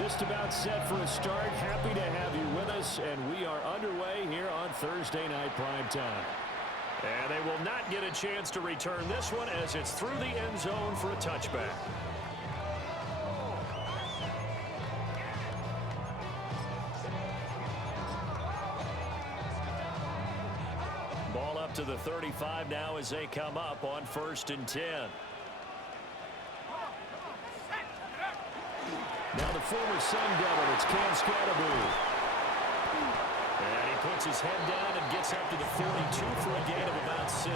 Just about set for a start. Happy to have you with us, and we are underway here on Thursday Night Primetime. And they will not get a chance to return this one as it's through the end zone for a touchback. Ball up to the 35 now as they come up on 1st and 10. Now the former Sun Devil, it's Cam Scatterboo. And he puts his head down and gets up to the 42 for a gain of about 6.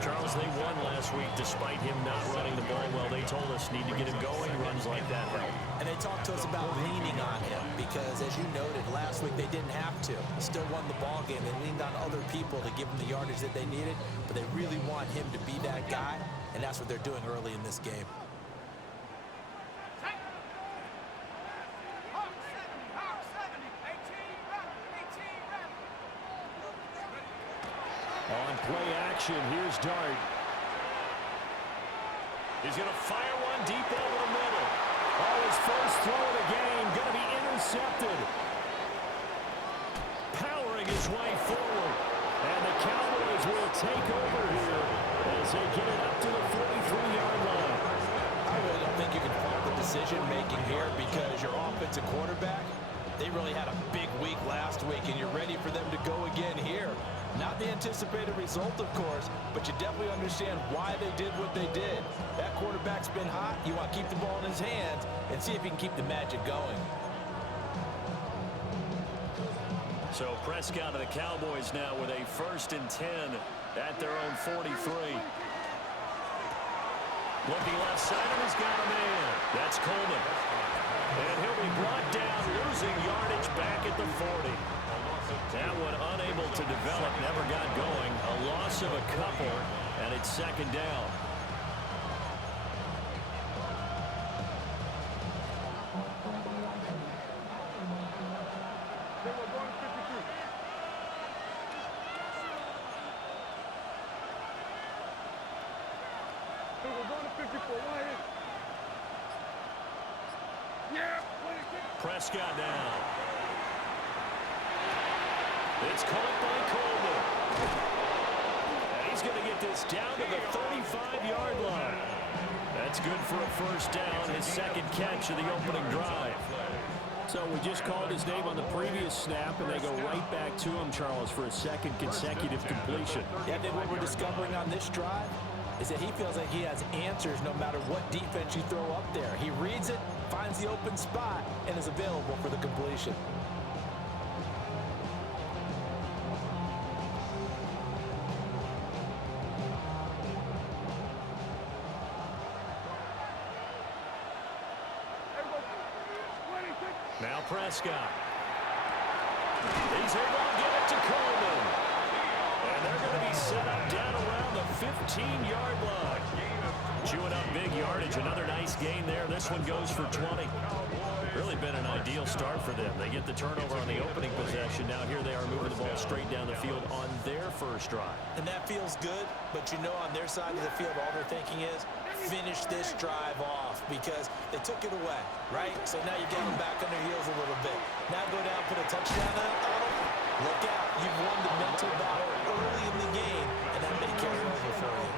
Charles, they won last week despite him not running the ball well. They told us need to get him going. Runs like that help. And they talked to us about leaning on him because, as you noted, last week they didn't have to. Still won the ball game. They leaned on other people to give them the yardage that they needed, but they really want him to be that guy, and that's what they're doing early in this game. On play action, here's Dart. He's going to fire one deep over the middle. Oh, his first throw of the game, going to be intercepted. Powering his way forward. And the Cowboys will take over here as they get it up to the 43-yard line. I really don't think you can fault the decision-making here because your offensive quarterback, they really had a big week last week, and you're ready for them to go again here. Not the anticipated result, of course, but you definitely understand why they did what they did. That quarterback's been hot. You want to keep the ball in his hands and see if he can keep the magic going. So Prescott of the Cowboys now with a 1st and 10 at their own 43. Looking left side, and he's got a man. That's Coleman. And he'll be brought down, losing yardage back at the 40. That one unable to develop, never got going. A loss of a couple, and it's 2nd down. Prescott down. It's caught by Coleman. And he's going to get this down to the 35-yard line. That's good for a 1st down, his 2nd catch of the opening drive. So we just called his name on the previous snap, and they go right back to him, Charles, for a 2nd consecutive completion. Yeah, I think what we're discovering on this drive is that he feels like he has answers no matter what defense you throw up there. He reads it, finds the open spot, and is available for the completion. Now Prescott. He's able to get it to Coleman. And they're going to be set up down around the 15-yard line. Chewing up big yardage. Another nice gain there. This one goes for 20. Really been an ideal start for them. They get the turnover on the opening possession. Now here they are moving the ball straight down the field on their first drive. And that feels good, but you know on their side of the field all they're thinking is finish this drive off because they took it away, right? So now you get them back on their heels a little bit. Now go down, put a touchdown on them. Look out. You've won the mental battle early in the game, and that may carry over for you.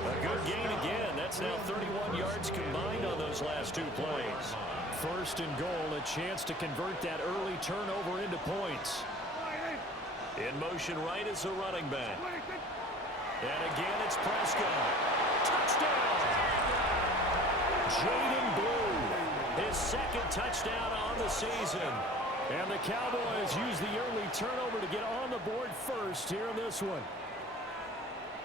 A good gain again. That's now 31 yards combined on those last 2 plays. 1st and goal, a chance to convert that early turnover into points. In motion right is the running back. And again, it's Prescott. Touchdown! Jaden Blue, His 2nd touchdown on the season. and the Cowboys use the early turnover to get on the board first here in this one.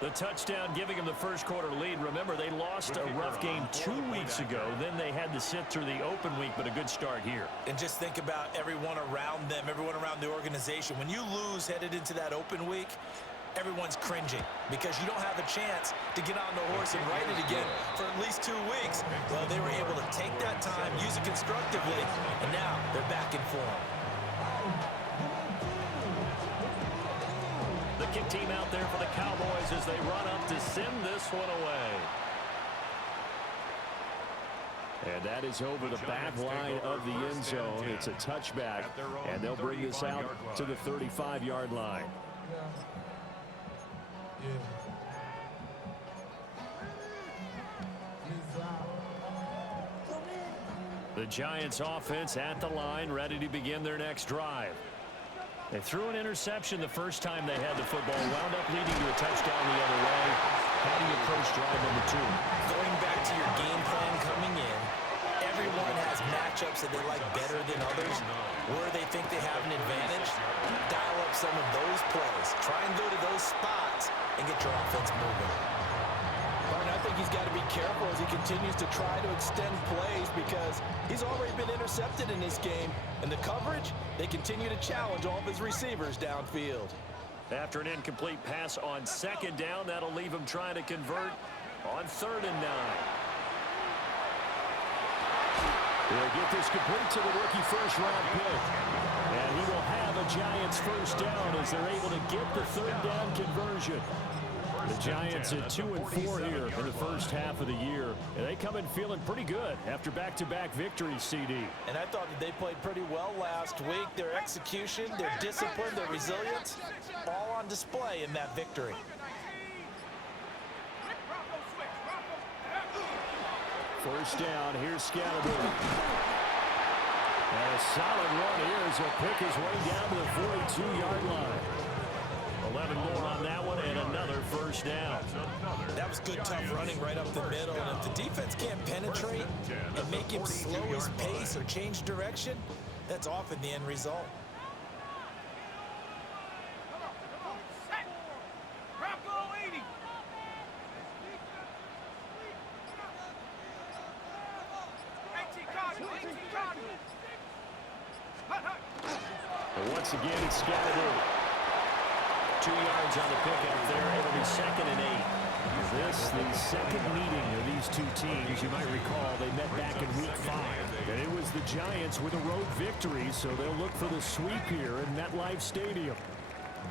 The touchdown giving them the first quarter lead. Remember, they lost a rough game 2 weeks ago. Then they had to sit through the open week, but a good start here. And just think about everyone around them, everyone around the organization. When you lose headed into that open week, everyone's cringing because you don't have a chance to get on the horse and ride it again for at least 2 weeks. Well, they were able to take that time, use it constructively, and now they're back in form. The kick team out there for the Cowboys as they run up to send this one away. And that is over the back line of the end zone. It's a touchback, and they'll bring this out to the 35-yard line. The Giants offense at the line, ready to begin their next drive. They threw an interception the first time they had the football, wound up leading to a touchdown the other way. How do you approach drive number 2? Going back to your game plan coming in, everyone has matchups that they like better than others. Where they think they have an advantage, dial up some of those plays. Try and go to those spots and get your offense moving. And I think he's got to be careful as he continues to try to extend plays because he's already been intercepted in this game. And the coverage, they continue to challenge all of his receivers downfield. After an incomplete pass on second down, that'll leave him trying to convert on 3rd and 9. They'll get this complete to the rookie first-round pick. And he will have a Giants first down as they're able to get the 3rd down conversion. The Giants at 2-4 here in the first half of the year. And they come in feeling pretty good after back-to-back victories, CD. And I thought that they played pretty well last week. Their execution, their discipline, their resilience, all on display in that victory. First down, here's Scalaboo. And a solid run here as he'll pick his way down to the 42-yard line. 11 more on that one and another first down. That was good, tough running right up the middle. And if the defense can't penetrate and make him slow his pace or change direction, that's often the end result. And once again, it's Scalaboo. 2 yards on the pickup there. It'll be 2nd and 8. This, the second meeting of these two teams. You might recall they met back in week 5. And it was the Giants with a road victory, so they'll look for the sweep here in MetLife Stadium.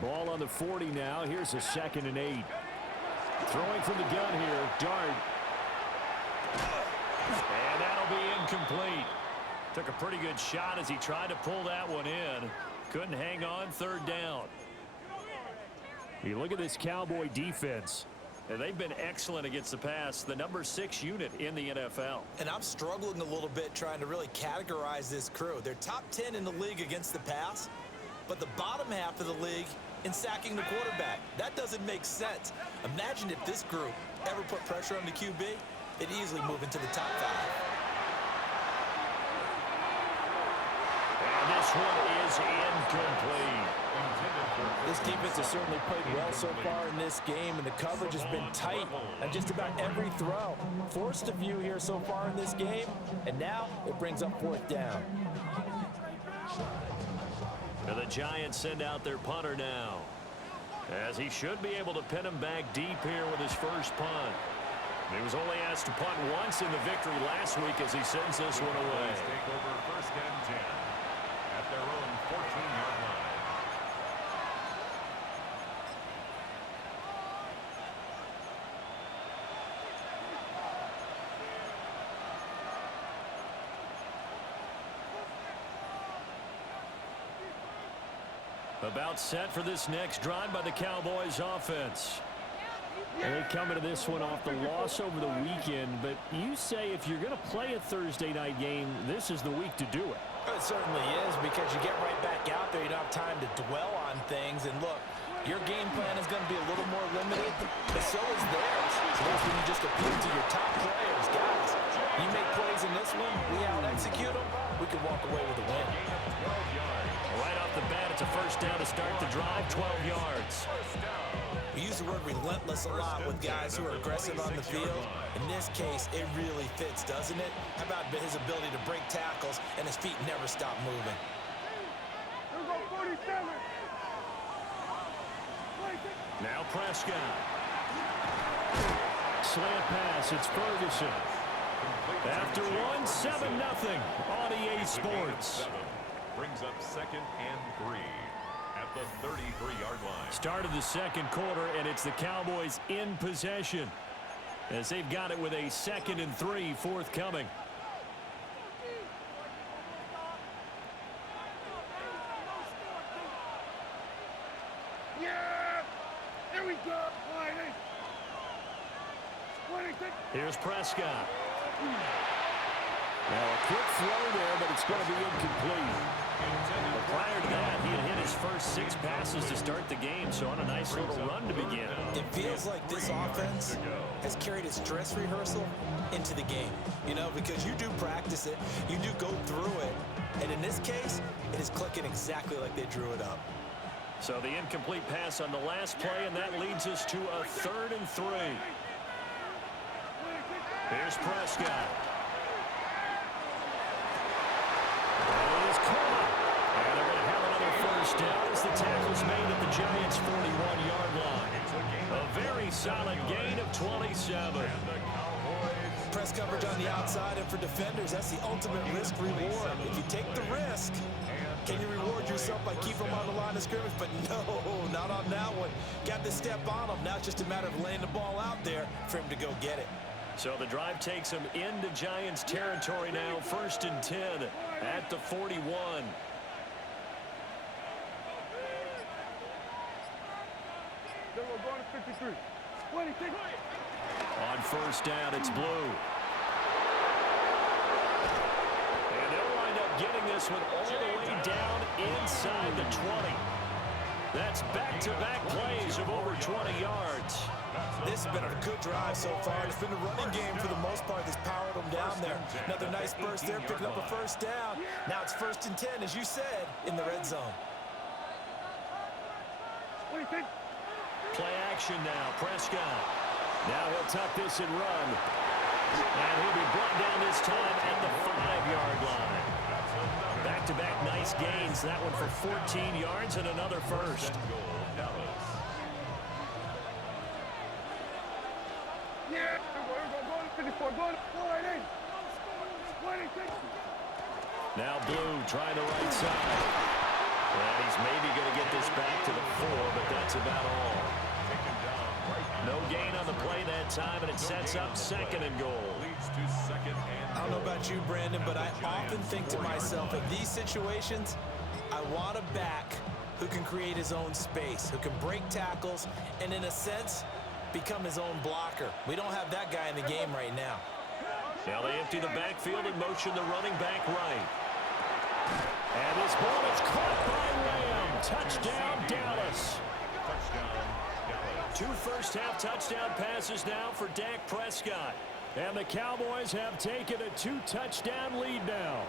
Ball on the 40 now. Here's a 2nd and 8. Throwing from the gun here, Dart. And that'll be incomplete. Took a pretty good shot as he tried to pull that one in. Couldn't hang on, 3rd down. You look at this Cowboy defense. And they've been excellent against the pass, the number 6 unit in the NFL. And I'm struggling a little bit trying to really categorize this crew. They're top 10 in the league against the pass, but the bottom half of the league in sacking the quarterback. That doesn't make sense. Imagine if this group ever put pressure on the QB, it'd easily move into the top 5. And this one is incomplete. This defense has certainly played well so far in this game, and the coverage has been tight on just about every throw. Forced a few here so far in this game, and now it brings up 4th down. And the Giants send out their punter now, as he should be able to pin him back deep here with his first punt. He was only asked to punt once in the victory last week as he sends this one away. Take over 1st and 10 at their own 14-yard line. About set for this next drive by the Cowboys offense. And they come into this one off the loss over the weekend, but you say if you're going to play a Thursday night game, this is the week to do it. It certainly is, because you get right back out there. You don't have time to dwell on things. And look, your game plan is going to be a little more limited, but so is theirs. So that's when you just appeal to your top players. Guys, you make plays in this one, we out-execute them, we can walk away with a win. Right off the bat, it's a first down to start the drive, 12 yards. We use the word relentless a lot with guys who are aggressive on the field. In this case, it really fits, doesn't it? How about his ability to break tackles and his feet never stop moving? Now Prescott. Slant pass, it's Ferguson. After one, 7-0 on EA Sports. Brings up 2nd and 3 at the 33-yard line. Start of the second quarter, and it's the Cowboys in possession as they've got it with a 2nd and 3 forthcoming. Here's Prescott. Now a quick throw there, but it's going to be incomplete. But prior to that, he had hit his first 6 passes to start the game, so on a nice little run to begin. It feels like this offense has carried its dress rehearsal into the game. You know, because you do practice it, you do go through it, and in this case, it is clicking exactly like they drew it up. So the incomplete pass on the last play, and that leads us to a 3rd and 3. Here's Prescott. That is caught. And they're going to have another first down as the tackle's made at the Giants' 41-yard line. A very solid gain of 27. Press coverage on the outside, and for defenders, that's the ultimate risk-reward. If you take the risk, can you reward yourself by keeping them on the line of scrimmage? But no, not on that one. Got to step on them. Now it's just a matter of laying the ball out there for him to go get it. So the drive takes him into Giants territory now. 1st and 10 at the 41. On first down, it's Blue. And they'll wind up getting this one all the way down inside the 20. That's back-to-back plays of over 20 yards. This has been a good drive so far. It's been a running game for the most part that's powered them down there. Another nice burst there, picking up a first down. Now it's 1st and 10, as you said, in the red zone. Play action now, Prescott. Now he'll tuck this and run. And he'll be brought down this time at the 5-yard line. Back-to-back nice gains. That one for 14 yards and another first. Now Blue trying the right side. And he's maybe going to get this back to the 4, but that's about all. No gain on the play that time, and it sets up 2nd and goal. I don't know about you, Brandon, but I often think to myself, in these situations, I want a back who can create his own space, who can break tackles, and in a sense, become his own blocker. We don't have that guy in the game right now. Now they empty the backfield and motion the running back right. And this ball is caught by Lamb. Touchdown, Dallas. 2 first-half touchdown passes now for Dak Prescott. And the Cowboys have taken a 2-touchdown lead now.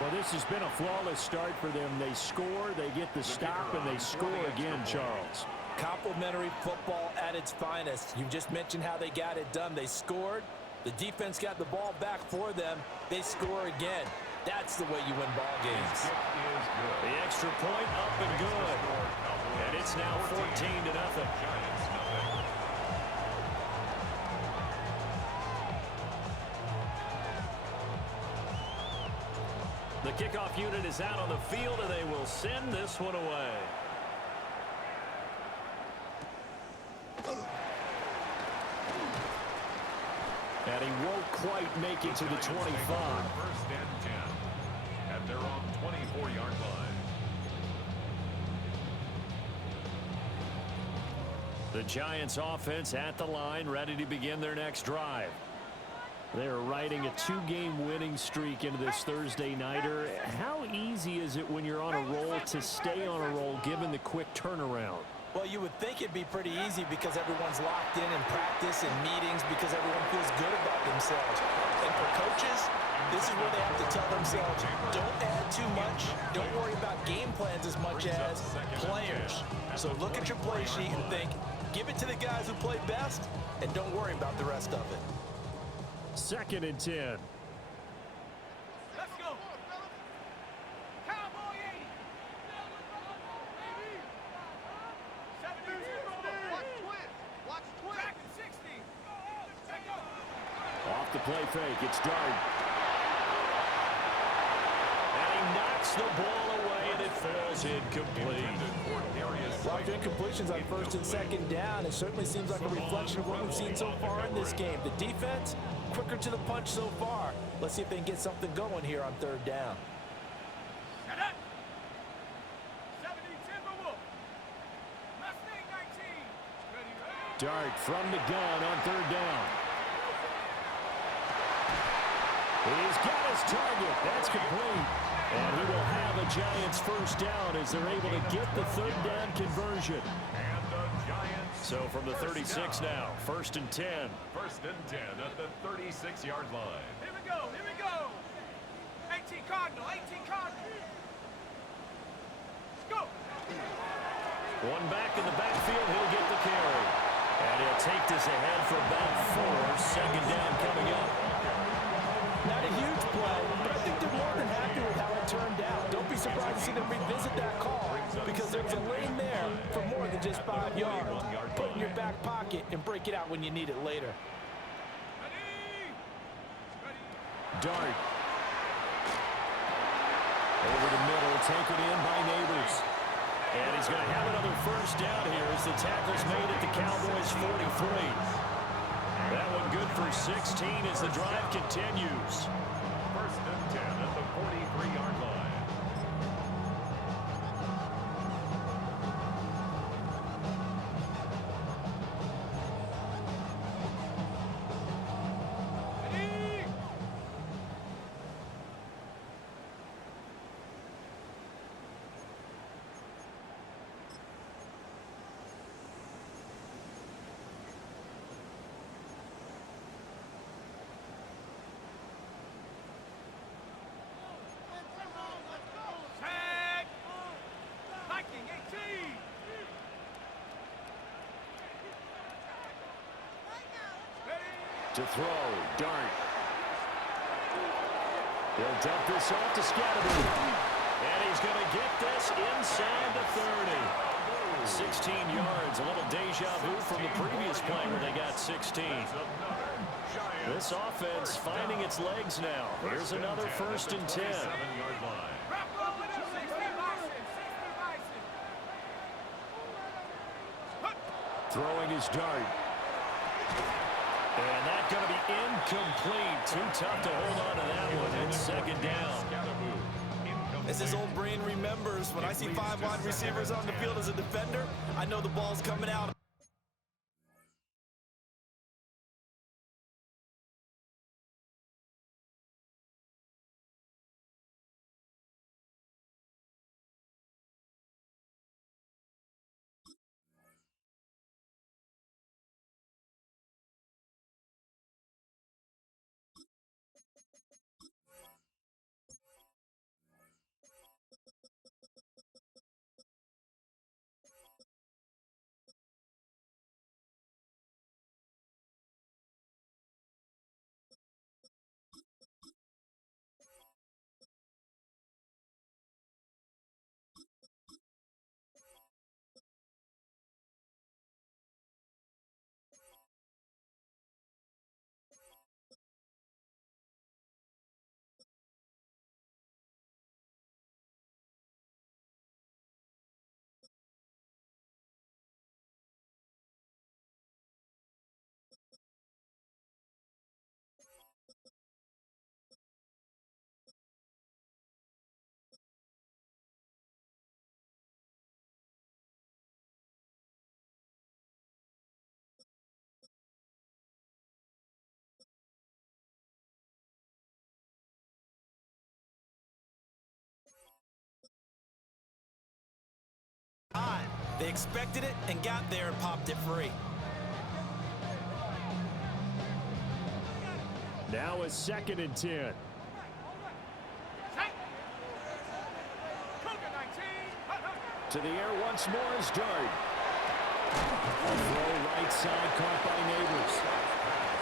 Well, this has been a flawless start for them. They score, they get the stop, and they score again, Charles. Complimentary football at its finest. You just mentioned how they got it done. They scored. The defense got the ball back for them. They score again. That's the way you win ball games. The extra point up and good. And it's now 14-0. The kickoff unit is out on the field, and they will send this one away. And he won't quite make it to the 25. 1st and 10 at their own 24-yard line. The Giants offense at the line, ready to begin their next drive. They're riding a 2-game winning streak into this Thursday nighter. How easy is it when you're on a roll to stay on a roll given the quick turnaround? Well, you would think it'd be pretty easy because everyone's locked in practice and meetings because everyone feels good about themselves. And for coaches, this is where they have to tell themselves, don't add too much. Don't worry about game plans as much as players. So look at your play sheet and think, give it to the guys who play best, and don't worry about the rest of it. 2nd and 10. Let's go. Cowboy 80. 72. Watch twist. Watch twist. Back in 60. Off the play fake, it's Dart. And he knocks the ball away, and it falls incomplete. A lot of incompletions on 1st and 2nd down. It certainly seems like a reflection of what we've seen so far in this game. The defense, quicker to the punch so far. Let's see if they can get something going here on 3rd down. Shut up. 70 Timberwolf. Mustang 19. Ready, ready. Dart from the gun on third down. He's got his target. That's complete. And he will have a Giants first down as they're able to get the third down conversion. And the Giants. So from the 36 now, 1st and 10. 1st and 10 at the 36-yard line. Here we go. Here we go. 18 Cardinal. 18 Cardinal. Go. One back in the backfield. He'll get the carry. And he'll take this ahead for about 4. Second down coming up. Not a huge play, but I think they're more than happy with how it turned out. Don't be surprised to see them revisit that call because there was a lane there for more than just 5 yards. Put it in your back pocket and break it out when you need it later. Dart. Over the middle, taken in by Neighbors. And he's going to have another first down here as the tackle's made at the Cowboys' 43. That one good for 16 as the drive continues. 1st and 10 at the 43-yard line. To throw, Dart. He'll dump this off to Scatterby. And he's going to get this inside the 30. 16 yards, a little deja vu from the previous play where they got 16. This offense finding its legs now. Here's another 1st and 10. Throwing his Dart. And that's going to be incomplete. Too tough to hold on to that one. It's second down. As his old brain remembers, when I see 5 wide receivers on the field as a defender, I know the ball's coming out. They expected it and got there and popped it free. Now a 2nd and 10. To the air once more is Dart. A throw right side caught by Neighbors.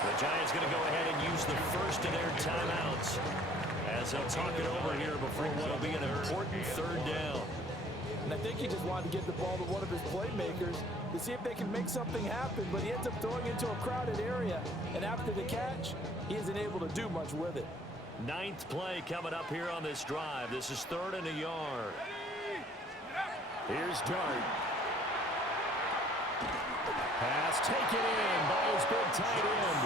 The Giants going to go ahead and use the first of their timeouts as they'll talk it over here before what will be an important 3rd down. And I think he just wanted to get the ball to one of his playmakers to see if they can make something happen, but he ends up throwing into a crowded area. And after the catch, he isn't able to do much with it. 9th play coming up here on this drive. This is 3rd and a yard. Here's Dart. Pass taken in by his big tight end.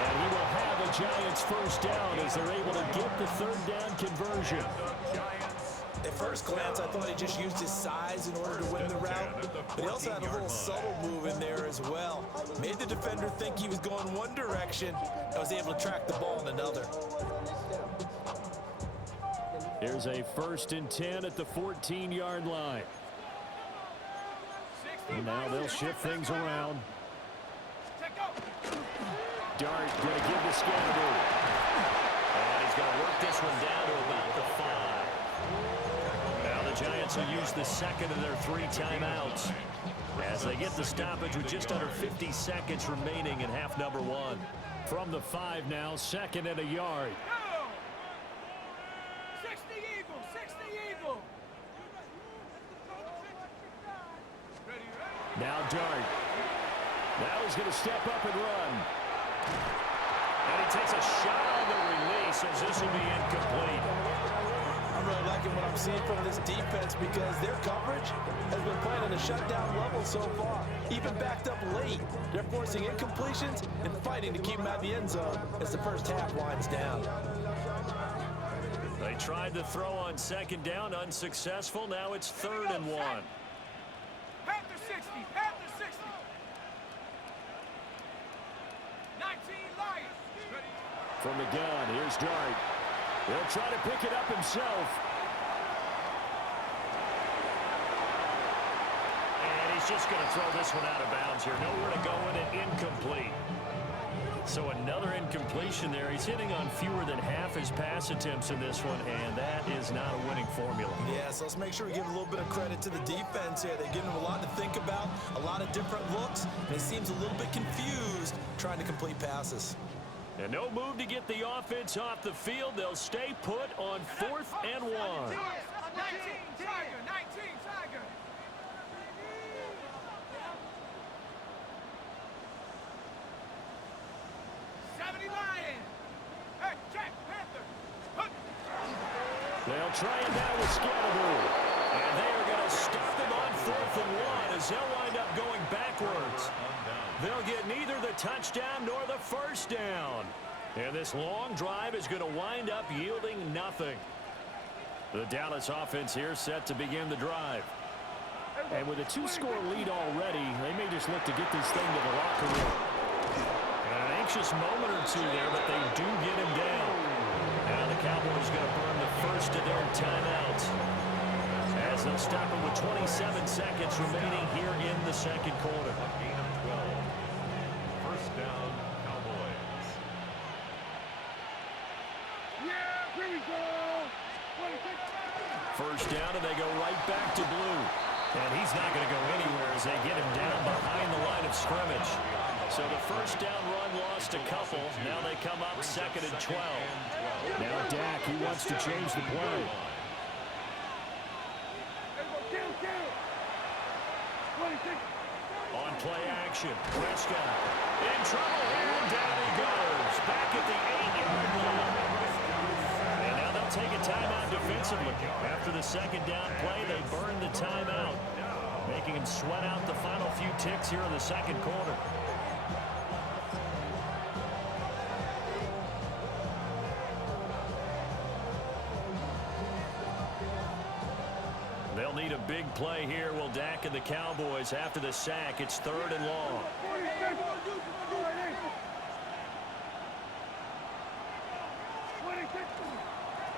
And he will have a Giants first down as they're able to get the 3rd down conversion. The Giants At first glance, I thought he just used his size in order to win the route, but he also had a little subtle move in there as well. Made the defender think he was going one direction and was able to track the ball in another. Here's a 1st and 10 at the 14-yard line. And now they'll shift things around. Dart going to give to Scannable. And he's going to work this one down to about the 5. Now the Giants will use the second of their 3 timeouts as they get the stoppage with just under 50 seconds remaining in half number 1. From the 5 now, 2nd and a yard. 60 Eagle, 60 Eagle. Now Dart. Now he's going to step up and run. And he takes a shot on the release as this will be incomplete. I'm really liking what I'm seeing from this defense because their coverage has been playing at a shutdown level so far. Even backed up late, they're forcing incompletions and fighting to keep them out of the end zone as the first half winds down. They tried to throw on 2nd down, unsuccessful. Now it's 3rd and 1. Panther 60, Panther 60. 19 Lions. Ready. From the gun, here's Dart. He'll try to pick it up himself. And he's just going to throw this one out of bounds here. Nowhere to go with it, incomplete. So another incompletion there. He's hitting on fewer than half his pass attempts in this one, and that is not a winning formula. Yeah, so let's make sure we give a little bit of credit to the defense here. They've given him a lot to think about, a lot of different looks, and he seems a little bit confused trying to complete passes. And no move to get the offense off the field. They'll stay put on 4th and 1. 19 Tiger, 19 Tiger. 70 Lion. Hey, check, Panther. Hook. They'll try it now with Scannable. And they are going to stop him on 4th and 1 as they'll wind up going backwards. They'll get neither the touchdown nor the 1st down. And this long drive is going to wind up yielding nothing. The Dallas offense here set to begin the drive. And with a 2-score lead already, they may just look to get this thing to the locker room. An anxious moment or two there, but they do get him down. Now the Cowboys going to burn the 1st of their timeouts as they'll stop him with 27 seconds remaining here in the 2nd quarter. A gain of 12. 1st down, Cowboys. Yeah, here we go. 1st down, and they go right back to blue. And he's not going to go anywhere as they get him down behind the line of scrimmage. So the 1st down run lost a couple. Now they come up 2nd and 12. Now Dak, he wants to change the play. On play action, Prescott in trouble here, and down he goes. Back at the 8-yard line. And now they'll take a timeout defensively. After the 2nd down play, they burn the timeout, making him sweat out the final few ticks here in the 2nd quarter. They'll need a big play here. Will Dak and the Cowboys after the sack. It's 3rd and long.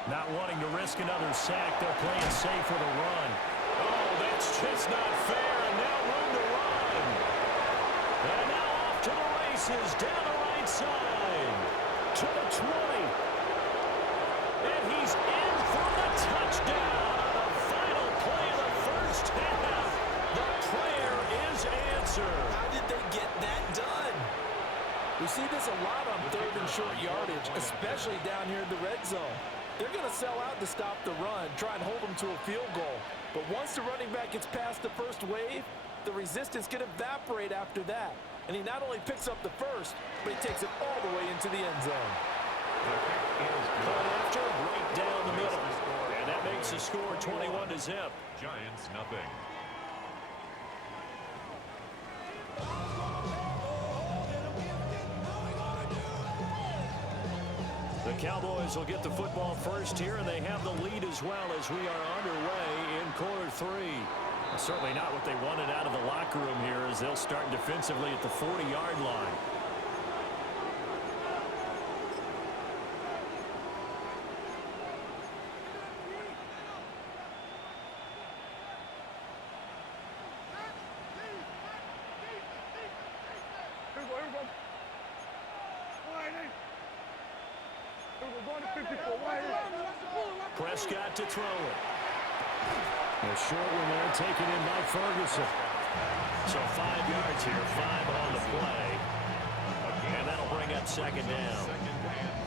Not wanting to risk another sack, they're playing safe with a run. Oh, that's just not fair, and now room to run. And now off to the races, down the right side, to the 20. And he's in for the touchdown on the final play of the 1st half. The prayer is answered. How did they get that done? We see this a lot on 3rd and short yardage, especially down here in the red zone. They're going to sell out to stop the run, try and hold them to a field goal. But once the running back gets past the first wave, the resistance can evaporate after that. And he not only picks up the 1st, but he takes it all the way into the end zone. Point after, right down the middle. And that makes the score 21-0. Giants nothing. The Cowboys will get the football first here, and they have the lead as well as we are underway in quarter three. Certainly not what they wanted out of the locker room here as they'll start defensively at the 40-yard line. Prescott to throw it. A short one there taken in by Ferguson. So 5 yards here, 5 on the play. And that'll bring up second down.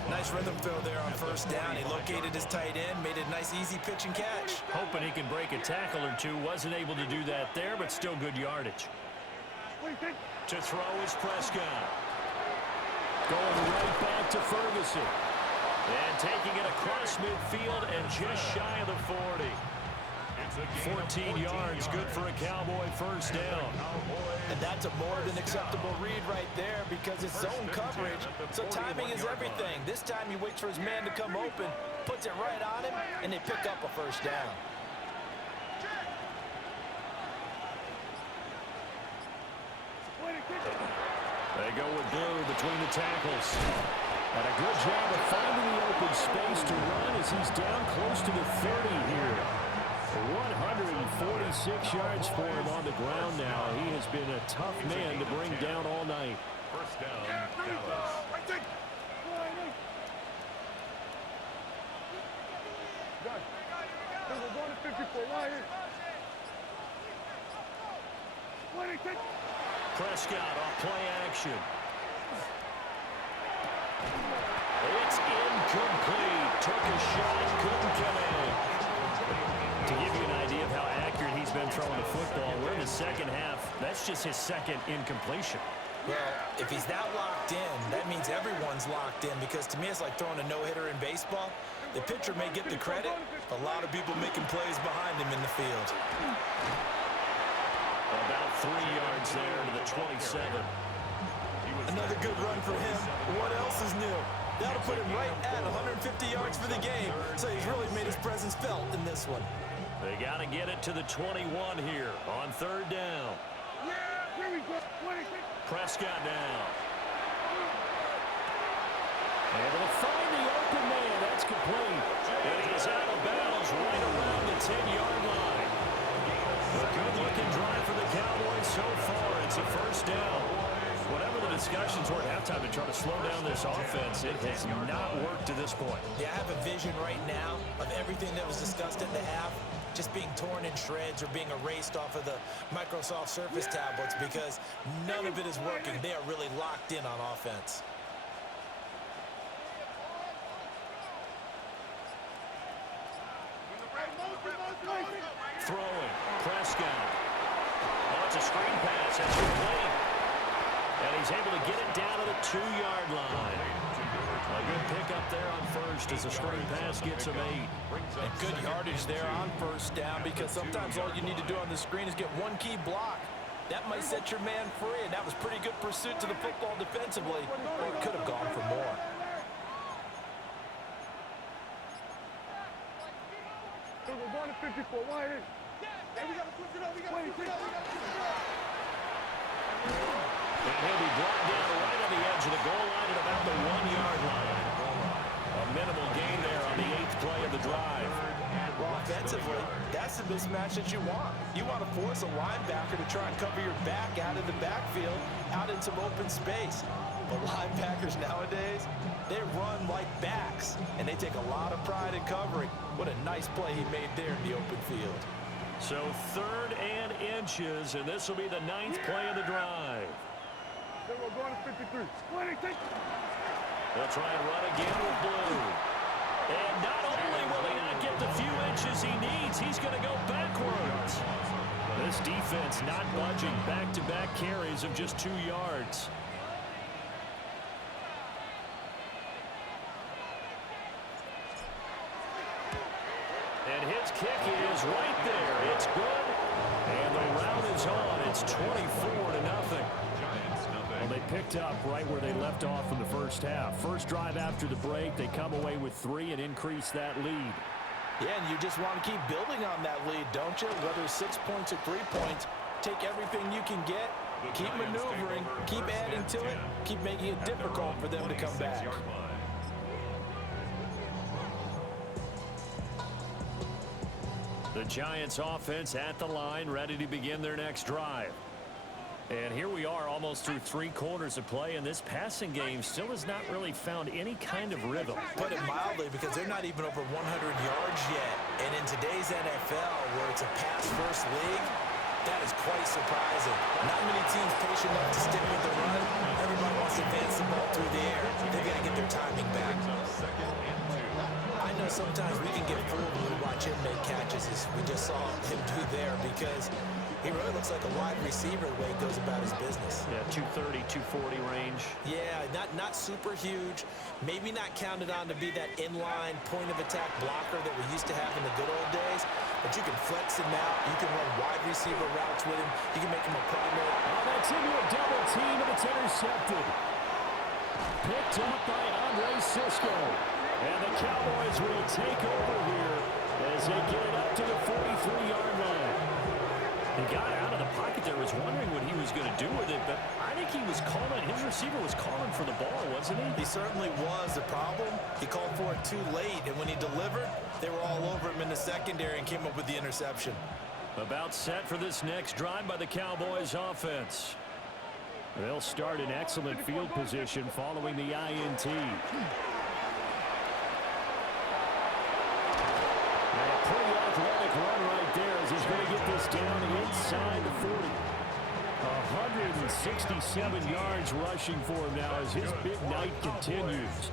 Nice rhythm throw there on first down. He located his tight end, made it a nice easy pitch and catch. Hoping he can break a tackle or two. Wasn't able to do that there, but still good yardage. To throw is Prescott. Going right back to Ferguson. And taking it across midfield and just shy of the 40. 14 yards, good for a Cowboy first down. And that's a more than acceptable read right there because it's zone coverage, so timing is everything. This time he waits for his man to come open, puts it right on him, and they pick up a first down. They go with blue between the tackles. And a good job of finding the open space to run as he's down close to the 30 here. 146 yards for him on the ground now. He has been a tough man to bring down all night. First down, Dallas. Prescott off play action. It's incomplete. Took a shot, couldn't come in. To give you an idea of how accurate he's been throwing the football, we're in the second half. That's just his second incompletion. Well, if he's that locked in, that means everyone's locked in because to me it's like throwing a no-hitter in baseball. The pitcher may get the credit, a lot of people making plays behind him in the field. About 3 yards there to the 27. Another good run for him. What else is new? That'll put him right at 150 yards for the game, so he's really made his presence felt in this one. They got to get it to the 21 here on third down. Prescott down. Able to find the open man. That's complete. And he's out of bounds right around the 10-yard line. A good-looking drive for the Cowboys so far. It's a first down. Whatever the discussions were at halftime to try to slow down this offense, it has not worked to this point. Yeah, I have a vision right now of everything that was discussed at the half just being torn in shreds or being erased off of the Microsoft Surface tablets because none of it is working. They are really locked in on offense. Throwing. Prescott. Oh, it's a screen pass. That's complete. And he's able to get it down to the 2-yard line. A good pickup there on first as the screen pass gets him 8. And good yardage there on first down because sometimes all you need to do on the screen is get one key block. That might set your man free, and that was pretty good pursuit to the football defensively, or it could have gone for more. We're going to 54. Why is it? Hey, we got to switch it up. We got to switch it up. And he'll be brought down right on the edge of the goal line at about the 1-yard line. A minimal gain there on the 8th play of the drive. Well, offensively, that's the mismatch that you want. You want to force a linebacker to try and cover your back out in the backfield, out in some open space. But linebackers nowadays, they run like backs, and they take a lot of pride in covering. What a nice play he made there in the open field. So 3rd and inches, and this will be the 9th play of the drive. Then we're going to 53. They'll try and run again with blue. And not only will he not get the few inches he needs, he's going to go backwards. This defense not budging. Back-to-back carries of just 2 yards. And his kick is right there. It's good. And the round is on. It's 24-0. Well, they picked up right where they left off in the first half. First drive after the break, they come away with 3 and increase that lead. Yeah, and you just want to keep building on that lead, don't you? Whether it's 6 points or 3 points, take everything you can get, keep maneuvering, keep adding to it, keep making it difficult for them to come back. The Giants offense at the line, ready to begin their next drive. And here we are almost through 3 quarters of play, and this passing game still has not really found any kind of rhythm. Put it mildly, because they're not even over 100 yards yet. And in today's NFL, where it's a pass-first league, that is quite surprising. Not many teams patient enough to stick with the run. Everybody wants to advance the ball through the air. They've got to get their timing back. I know sometimes we can get fooled when we watch him make catches, as we just saw him do there, because he really looks like a wide receiver the way he goes about his business. Yeah, 230, 240 range. Yeah, not super huge. Maybe not counted on to be that inline point-of-attack blocker that we used to have in the good old days. But you can flex him out. You can run wide receiver routes with him. You can make him a primary. Oh, that's into a double team, and it's intercepted. Picked up by Andre Cisco. And the Cowboys will take over here as they get it up to the 43-yard line. He got out of the pocket there, was wondering what he was going to do with it, but I think he was calling, his receiver was calling for the ball, wasn't he? He certainly was. The problem, he called for it too late, and when he delivered, they were all over him in the secondary and came up with the interception. About set for this next drive by the Cowboys offense. They'll start in excellent field position following the INT. Pretty athletic run right there as he's going to get this down inside the 40. 167 yards rushing for him now as his big night continues.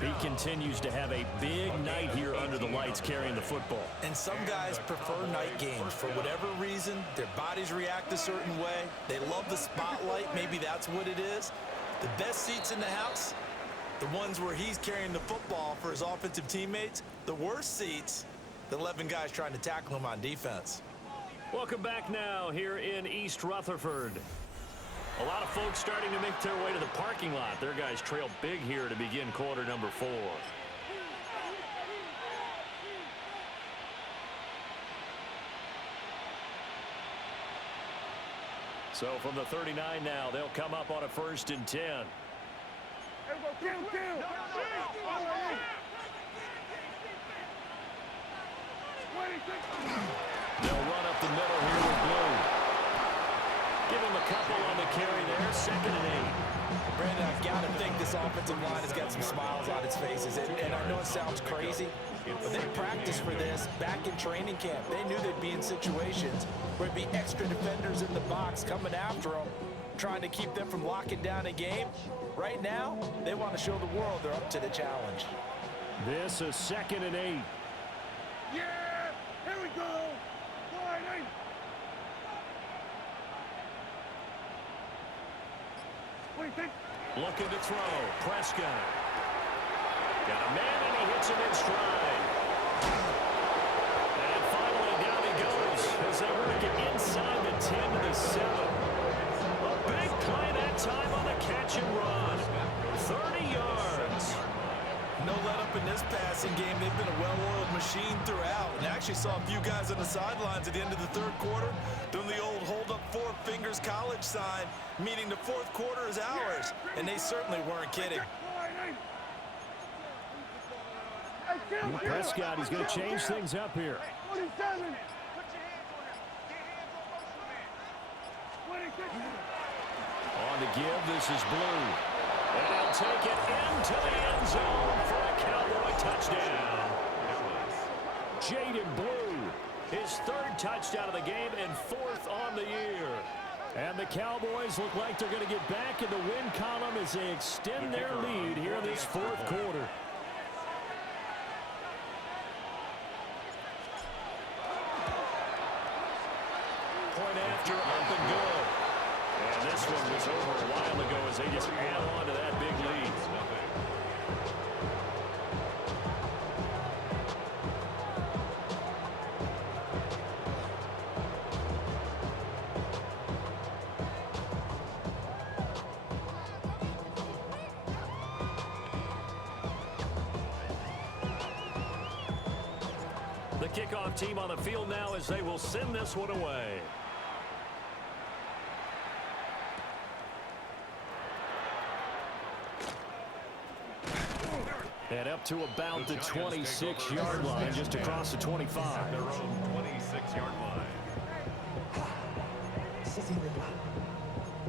He continues to have a big night here under the lights carrying the football. And some guys prefer night games. For whatever reason, their bodies react a certain way. They love the spotlight. Maybe that's what it is. The best seats in the house, the ones where he's carrying the football for his offensive teammates. The worst seats, the 11 guys trying to tackle him on defense. Welcome back now here in East Rutherford. A lot of folks starting to make their way to the parking lot. Their guys trail big here to begin quarter number 4. So from the 39 now, they'll come up on a 1st and 10. They'll run up the middle here with Blue. Give him a couple on the carry there. 2nd and 8. Brandon, I've got to think this offensive line has got some smiles on its faces. And I know it sounds crazy, but they practiced for this back in training camp. They knew they'd be in situations where it'd be extra defenders in the box coming after them, trying to keep them from locking down a game. Right now, they want to show the world they're up to the challenge. This is 2nd and 8. Yeah! Here we go! Wide 8! What do you think? Looking to throw. Prescott. Got a man, and he hits him in stride. And finally, down he goes as they work it inside the 10 to the 7. A big play that time on the catch and run. 30 yards. No let-up in this passing game. They've been a well-oiled machine throughout. And I actually saw a few guys on the sidelines at the end of the 3rd quarter doing the old hold-up 4 fingers college sign, meaning the 4th quarter is ours. And they certainly weren't kidding. Prescott, he's going to change things up here. 47! On the give, this is Blue. And he'll take it into the end zone for a Cowboy touchdown. Jaden Blue, his 3rd touchdown of the game and 4th on the year. And the Cowboys look like they're going to get back in the win column as they extend their lead here in this 4th quarter. Point after, up and good. And this one was over a while ago as they just add on to that big lead. kickoff team on the field now as they will send this one away. And up to about the 26-yard line, just across the 25. Their own 26-yard line.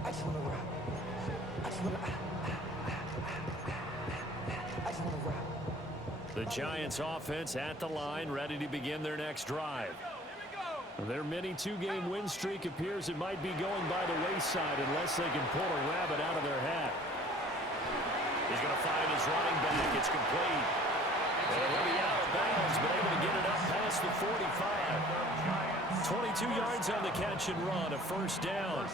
I just want to rap. I just want to rap. The Giants offense at the line, ready to begin their next drive. Their mini two-game win streak appears it might be going by the wayside unless they can pull a rabbit out of their hat. He's going to find his running back. It's complete. And he'll be out of bounds, but able to get it up past the 45. 22 yards on the catch and run, a first down.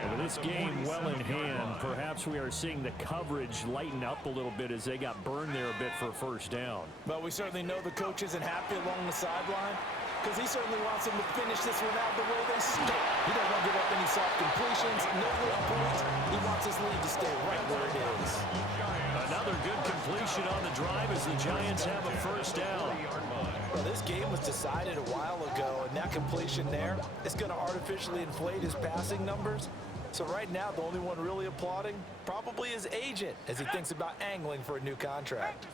And with this game well in hand, perhaps we are seeing the coverage lighten up a little bit as they got burned there a bit for a first down. But we certainly know the coach isn't happy along the sideline because he certainly wants them to finish this one out the way they start. He doesn't want to give up any soft completions, no late points. He wants his lead to stay right where it is. Another good completion on the drive as the Giants have a first down. Well, this game was decided a while ago, and that completion there is going to artificially inflate his passing numbers. So right now, the only one really applauding probably his agent as he thinks about angling for a new contract.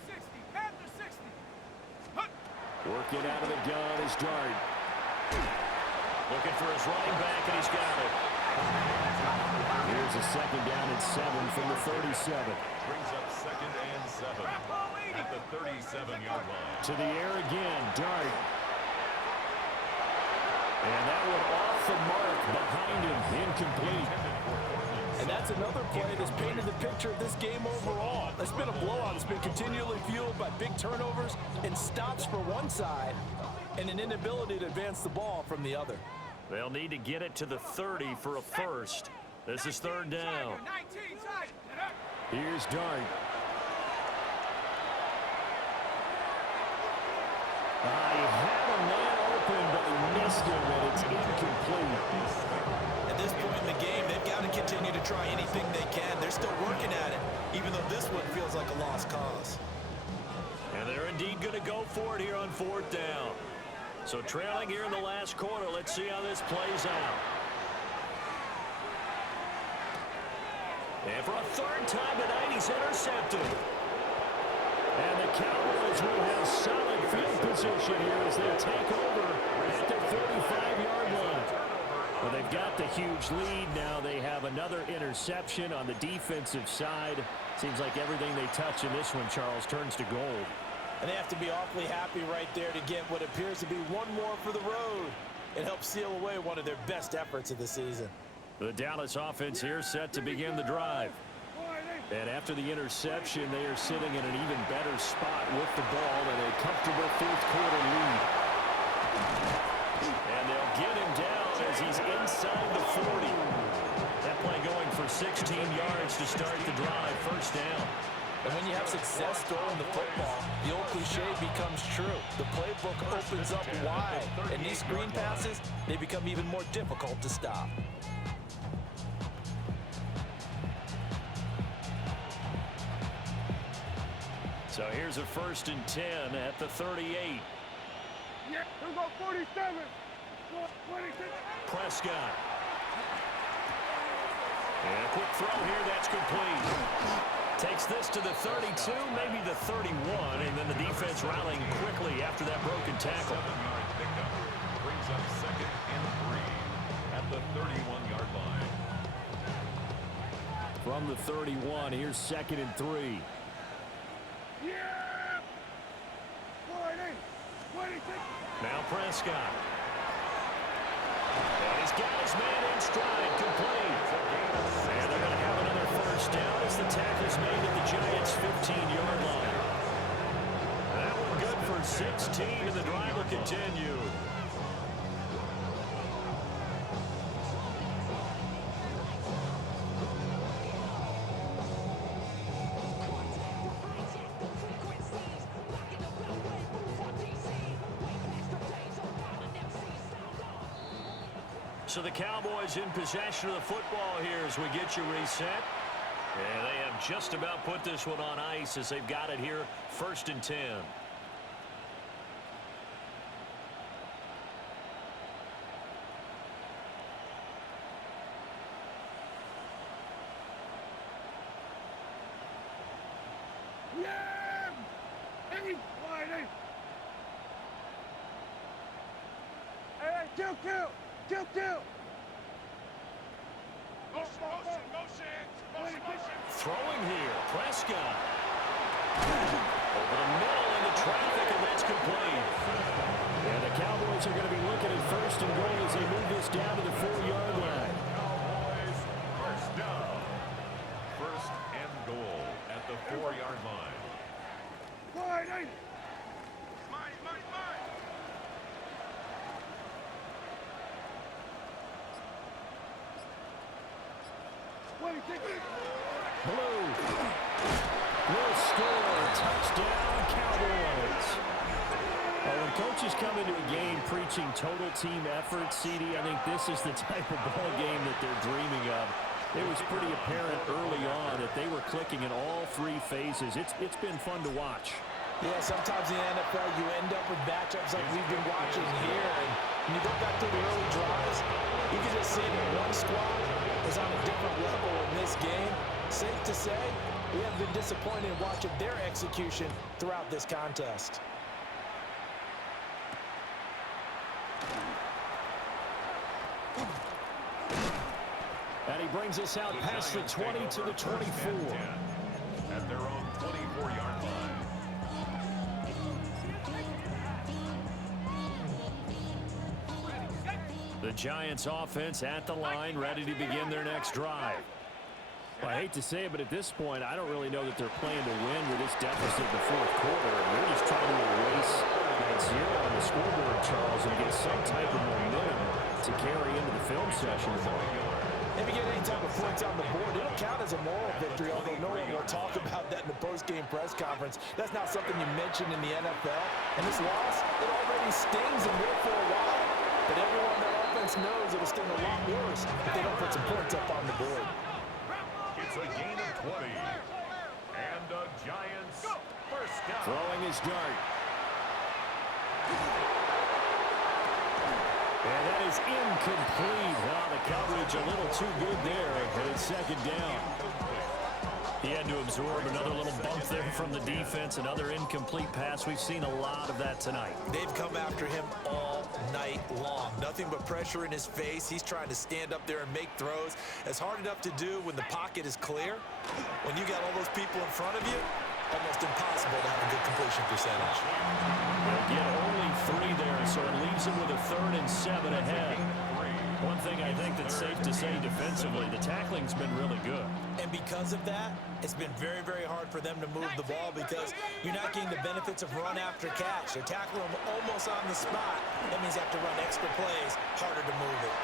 Working out of the gun is Dart. Looking for his running back, and he's got it. Here's a second down and 7 from the 37. Brings up 2nd and 7 at the 37-yard line. To the air again, Dart. And that one off the mark behind him, incomplete. And that's another play that's painted the picture of this game overall. It's been a blowout. It's been continually fueled by big turnovers and stops for one side and an inability to advance the ball from the other. They'll need to get it to the 30 for a first. This is third down. Here's Dart. He had a man open, but he missed him, and it's incomplete. At this point in the game, they've got to continue to try anything they can. They're still working at it, even though this one feels like a lost cause. And they're indeed going to go for it here on fourth down. So trailing here in the last quarter, let's see how this plays out. And for a third time tonight, he's intercepted. And the Cowboys will have solid field position here as they take over at their 35-yard line. Well, they've got the huge lead now. They have another interception on the defensive side. Seems like everything they touch in this one, Charles, turns to gold. And they have to be awfully happy right there to get what appears to be one more for the road and help seal away one of their best efforts of the season. The Dallas offense here set to begin the drive. And after the interception, they are sitting in an even better spot with the ball and a comfortable fourth-quarter lead. And they'll get him down as he's inside the 40. That play going for 16 yards to start the drive, first down. And when you have success throwing the football, the old cliche becomes true. The playbook opens up wide, and these screen passes, they become even more difficult to stop. So here's a 1st and 10 at the 38. Yeah, here go 47. 26. Prescott. And a quick throw here, that's complete. Takes this to the 32, maybe the 31, and then the defense rallying quickly after that broken tackle. 7-yard pickup. Brings up 2nd and 3 at the 31-yard line. From the 31, here's 2nd and 3. Yeah! 40. 26. Now Prescott. And he's got his man in stride, complete. And they're going to have another first down as the tackle's made at the Giants' 15-yard line. That one good for 16, and the drive will continue. So the Cowboys in possession of the football here as we get you reset. And they have just about put this one on ice as they've got it here, 1st and 10. Throwing here, Prescott. Over the middle into traffic, and that's complete. And the Cowboys are going to be looking at first and goal as they move this down to the 4-yard line. Cowboys first down. First and goal at the 4-yard line. Mine. Blue will score. Touchdown, Cowboys. Well, when coaches come into a game preaching total team effort, CD, I think this is the type of ball game that they're dreaming of. It was pretty apparent early on that they were clicking in all three phases. It's been fun to watch. Yeah, sometimes in the NFL you end up with matchups like we've been watching here. And when you go back to the early drives, you can just see that one squad is on a different level in this game. Safe to say, we have been disappointed in watching their execution throughout this contest. And he brings us out past the 20 to the 24. At their own 24-yard line. The Giants offense at the line, ready to begin their next drive. Well, I hate to say it, but at this point, I don't really know that they're playing to win with this deficit in the fourth quarter. They're just trying to erase that zero on the scoreboard, Charles, and get some type of momentum to carry into the film session. If you get any type of points on the board, it'll count as a moral victory, although no one will talk about that in the post-game press conference. That's not something you mention in the NFL. And this loss, it already stings and will for a while. But everyone on that offense knows it'll sting a lot worse if they don't put some points up on the board. It's a gain of 20. And the Giants first down. Throwing his dart. And that is incomplete. Well, the coverage a little too good there, and it's second down. He had to absorb another little bump there from the defense, another incomplete pass. We've seen a lot of that tonight. They've come after him all night long. Nothing but pressure in his face. He's trying to stand up there and make throws. It's hard enough to do when the pocket is clear. When you got all those people in front of you, almost impossible to have a good completion percentage. Again, only 3 there, so it leaves him with a 3rd and 7 ahead. One thing I think that's safe to say defensively, the tackling's been really good. And because of that, it's been very, very hard for them to move the ball because you're not getting the benefits of run after catch. They're tackling them almost on the spot. That means you have to run extra plays, harder to move it.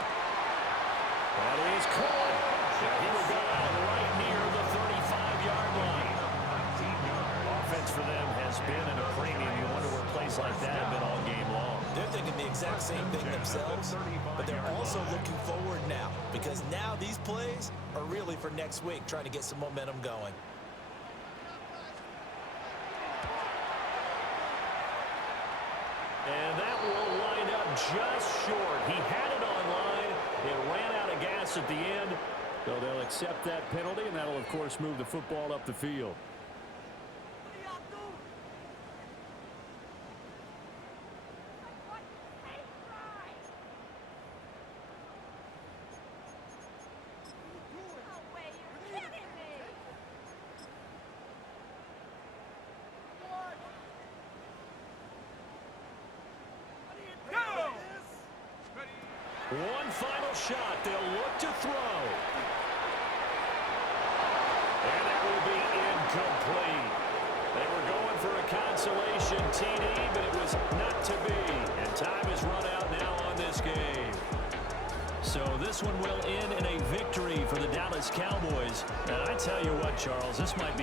That is caught. He will go out right near the 35-yard line. Offense for them has been at a premium. You wonder where plays like that have been all game long. They're thinking the exact same thing themselves, but they're also looking forward now because now these plays are really for next week, trying to get some momentum going. And that will line up just short. He had it on line. It ran out of gas at the end. So they'll accept that penalty, and that'll, of course, move the football up the field. One final shot. They'll look to throw. And that will be incomplete. They were going for a consolation TD, but it was not to be. And time is run out now on this game. So this one will end in a victory for the Dallas Cowboys. And I tell you what, Charles, this might be